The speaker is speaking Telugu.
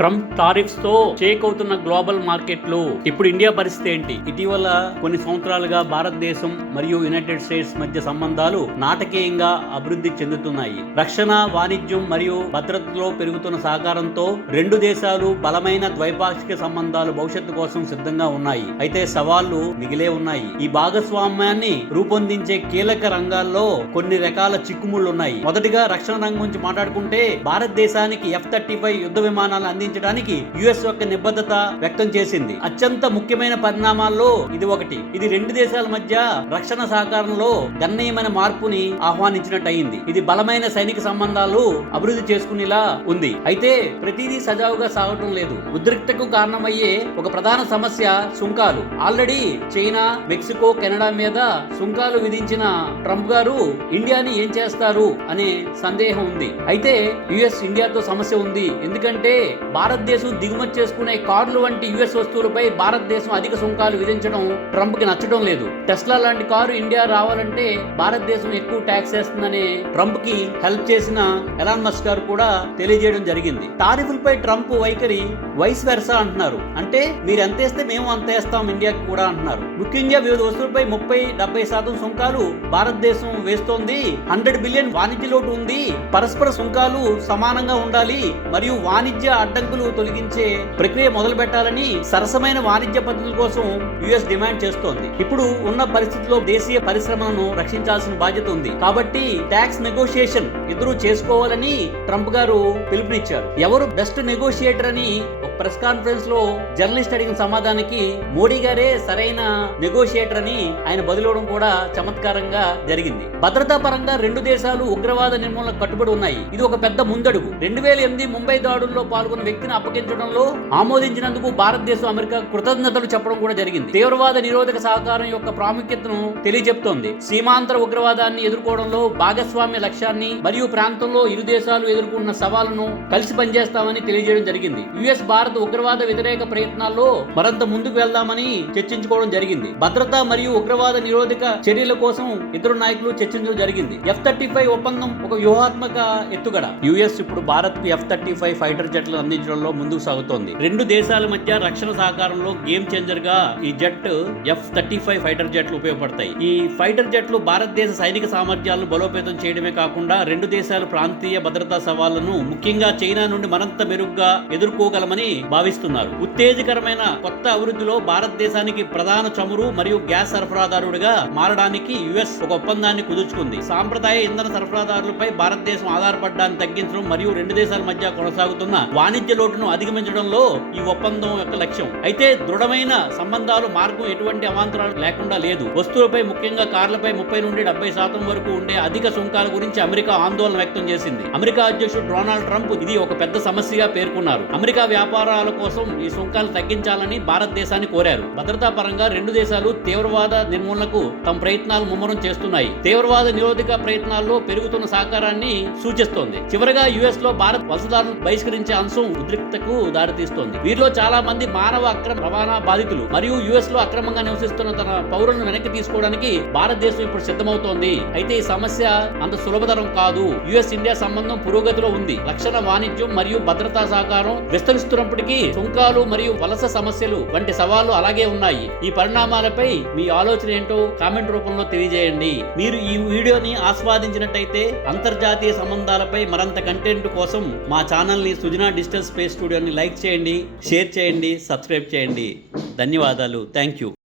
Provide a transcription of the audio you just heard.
ట్రంప్ టారిఫ్స్తో షేక్ అవుతున్న గ్లోబల్ మార్కెట్లు. ఇప్పుడు ఇండియా పరిస్థితి ఏంటి? ఇటీవల కొన్ని సంవత్సరాలుగా భారతదేశం మరియు యునైటెడ్ స్టేట్స్ మధ్య సంబంధాలు నాటకీయంగా అభివృద్ధి చెందుతున్నాయి. రక్షణ వాణిజ్యం మరియు భద్రతలో పెరుగుతున్న సహకారంతో రెండు దేశాలు బలమైన ద్వైపాక్షిక సంబంధాలు భవిష్యత్తు కోసం సిద్ధంగా ఉన్నాయి. అయితే సవాళ్ళు మిగిలే ఉన్నాయి. ఈ భాగస్వామ్యాన్ని రూపొందించే కీలక రంగాల్లో కొన్ని రకాల చిక్కుముళ్ళు ఉన్నాయి. మొదటిగా రక్షణ రంగం గురించి మాట్లాడుకుంటే భారతదేశానికి ఎఫ్ థర్టీ ఫైవ్ యుద్ధ విమానాలు అందించడానికి యుఎస్ యొక్క నిబద్ధత వ్యక్తం చేసింది. అత్యంత ముఖ్యమైన పరిణామాల్లో ఇది ఒకటి. ఇది రెండు దేశాల మధ్య రక్షణ సహకారంలో గణనీయమైన మార్పుని ఆహ్వానించినట్టు అయింది ఇది బలమైన సైనిక సంబంధాలు అభివృద్ధి చేసుకునేలా ఉంది. అయితే ప్రతిదీ సజావుగా సాగటం లేదు. ఉద్రిక్తకు కారణమయ్యే ఒక ప్రధాన సమస్య సుంకాలు. ఆల్రెడీ చైనా మెక్సికో కెనడా మీద సుంకాలు విధించిన ట్రంప్ గారు ఇండియాని ఏం చేస్తారు అనే సందేహం ఉంది. అయితే యుఎస్ ఇండియాతో సమస్య ఉంది. ఎందుకంటే భారతదేశం దిగుమతి చేసుకునే కార్లు వంటి యుఎస్ వస్తువులపై భారతదేశం అధిక సుంకాలు విధించడం ట్రంప్కి నచ్చడం లేదు. టెస్లా లాంటి కారు ఇండియా రావాలంటే భారతదేశం ఎక్కువ ట్యాక్స్ వేస్తుందని ట్రంప్కి హెల్ప్ చేసిన ఎలాన్ మస్క్ గారు కూడా తెలియజేయడం జరిగింది. టారిఫులపై ట్రంప్ వైఖరి వైస్ వెర్సా అంటున్నారు. అంటే మీరు ఎంత వేస్తే మేము అంత వేస్తాం ఇండియాకి కూడా అంటున్నారు. ముఖ్యంగా వివిధ వస్తువులపై ముప్పై డెబ్బై శాతం సుంకాలు భారతదేశం వేస్తోంది. హండ్రెడ్ బిలియన్ వాణిజ్య లోటు ఉంది. పరస్పర సుంకాలు సమానంగా ఉండాలి. మరియు వాణిజ్య అడ్డంకులు తొలగించే ప్రక్రియ మొదలు పెట్టాలని సరసమైన వాణిజ్య పద్ధతుల కోసం యుఎస్ డిమాండ్ చేస్తోంది. ఇప్పుడు ఉన్న పరిస్థితిలో దేశీయ పరిశ్రమలను రక్షించాల్సిన బాధ్యత ఉంది. కాబట్టి ట్యాక్స్ నెగోషియేషన్ ఇద్దరు చేసుకోవాలని ట్రంప్ గారు పిలుపునిచ్చారు. ఎవరు బెస్ట్ నెగోషియేటర్ అని ప్రెస్ కాన్ఫరెన్స్లో జర్నలిస్ట్ అడిగిన సమాధానానికి మోడీ గారే సరైన నెగోషియేటర్ అని ఆయన బదులవడం కూడా చమత్కారంగా జరిగింది. భద్రతా పరంగా రెండు దేశాలు ఉగ్రవాద నిర్మూలన కట్టుబడి ఉన్నాయి. ఇది ఒక పెద్ద ముందడుగు. రెండు వేల ఎనిమిది ముంబై దాడుల్లో పాల్గొన్న వ్యక్తిని అప్పగించడంలో ఆమోదించినందుకు భారతదేశం అమెరికా కృతజ్ఞతలు చెప్పడం కూడా జరిగింది. తీవ్రవాద నిరోధక సహకారం యొక్క ప్రాముఖ్యతను తెలియజెప్తోంది. సీమాంతర ఉగ్రవాదాన్ని ఎదుర్కోవడంలో భాగస్వామ్య లక్ష్యాన్ని మరియు ప్రాంతంలో ఇరు దేశాలు ఎదుర్కొన్న సవాళ్ళను కలిసి పనిచేస్తామని తెలియజేయడం జరిగింది. యుఎస్ భారత్ ఉగ్రవాద వ్యతిరేక ప్రయత్నాల్లో మరింత ముందుకు వెళ్దామని చర్చించుకోవడం జరిగింది. భద్రత మరియు ఉగ్రవాద నిరోధక చర్యల కోసం ఇద్దరు నాయకులు చర్చించడం జరిగింది. ఎఫ్ థర్టీ ఫైవ్ ఒప్పందం ఒక వ్యూహాత్మక ఎత్తుగడ. యుఎస్ ఇప్పుడు భారత్కు ఎఫ్ థర్టీ ఫైవ్ ఫైటర్ జెట్లు అందించడంలో ముందుకు సాగుతోంది. రెండు దేశాల మధ్య రక్షణ సహకారంలో గేమ్ చేంజర్గా ఈ jet F thirty five fighter జెట్లు ఉపయోగపడతాయి. ఈ ఫైటర్ జెట్లు భారతదేశ సైనిక సామర్థ్యాలను బలోపేతం చేయడమే కాకుండా రెండు దేశాల ప్రాంతీయ భద్రతా సవాళ్ళను ముఖ్యంగా చైనా నుండి మరింత మెరుగ్గా ఎదుర్కోగలమని భావిస్తున్నారు. ఉత్తేజకరమైన కొత్త అభివృద్ధిలో భారతదేశానికి ప్రధాన చమురు మరియు గ్యాస్ సరఫరాదారుడిగా మారడానికి యుఎస్ ఒక ఒప్పందాన్ని కుదుర్చుకుంది. సాంప్రదాయ ఇంధన సరఫరాదారులపై భారతదేశం ఆధారపడడాన్ని తగ్గించడం మరియు రెండు దేశాల మధ్య కొనసాగుతున్న వాణిజ్య లోటును అధిగమించడంలో ఈ ఒప్పందం యొక్క లక్ష్యం. అయితే దృఢమైన సంబంధాలు మార్గం ఎటువంటి అవాంతరాలు లేకుండా లేదు. వస్తువులపై ముఖ్యంగా కార్లపై ముప్పై నుండి డెబ్బై శాతం వరకు ఉండే అధిక సుంకాల గురించి అమెరికా ఆందోళన వ్యక్తం చేసింది. అమెరికా అధ్యక్షుడు డొనాల్డ్ ట్రంప్ ఇది ఒక పెద్ద సమస్యగా పేర్కొన్నారు. అమెరికా వ్యాపారాల కోసం ఈ సుంకాలు తగ్గించాలని భారతదేశాన్ని కోరారు. భద్రతా పరంగా రెండు దేశాలు తీవ్రవాద నిర్మూలనకు తమ ప్రయత్నాలు ముమ్మరం చేస్తున్నాయి. తీవ్రవాద నిరోధక ప్రయత్నాల్లో పెరుగుతున్న సహకారాన్ని సూచిస్తోంది. చివరగా యుఎస్లో భారత్ వలసదారులను బహిష్కరించే అంశం ఉద్రిక్తకు దారితీస్తోంది. వీరిలో చాలా మంది మానవ అక్రమ రవాణా బాధితులు మరియు యుఎస్లో అక్రమంగా నివసిస్తున్న తన పౌరులను వెనక్కి తీసుకోవడానికి భారతదేశం ఇప్పుడు సిద్ధమవుతోంది. అయితే ఈ సమస్య అంత సులభతరం కాదు. యుఎస్ ఇండియా సంబంధం పురోగతిలో ఉంది. రక్షణ వాణిజ్యం మరియు భద్రతా సహకారం విస్తరిస్తున్నప్పటికీ సుంకాలు మరియు వలస సమస్యలు వంటి సవాళ్ళు అలాగే ఉన్నాయి. ఈ పరిణామాలపై మీ ఆలోచన ఏంటో కామెంట్ రూపంలో తెలియజేయండి. మీరు ఈ వీడియోని ఆస్వాదించినట్టయితే అంతర్జాతీయ సంబంధాలపై మరింత కంటెంట్ కోసం మా ఛానల్ని సుజనా డిజిటల్ స్పేస్ స్టూడియోని లైక్ చేయండి షేర్ చేయండి సబ్స్క్రైబ్ చేయండి. ధన్యవాదాలు. Thank you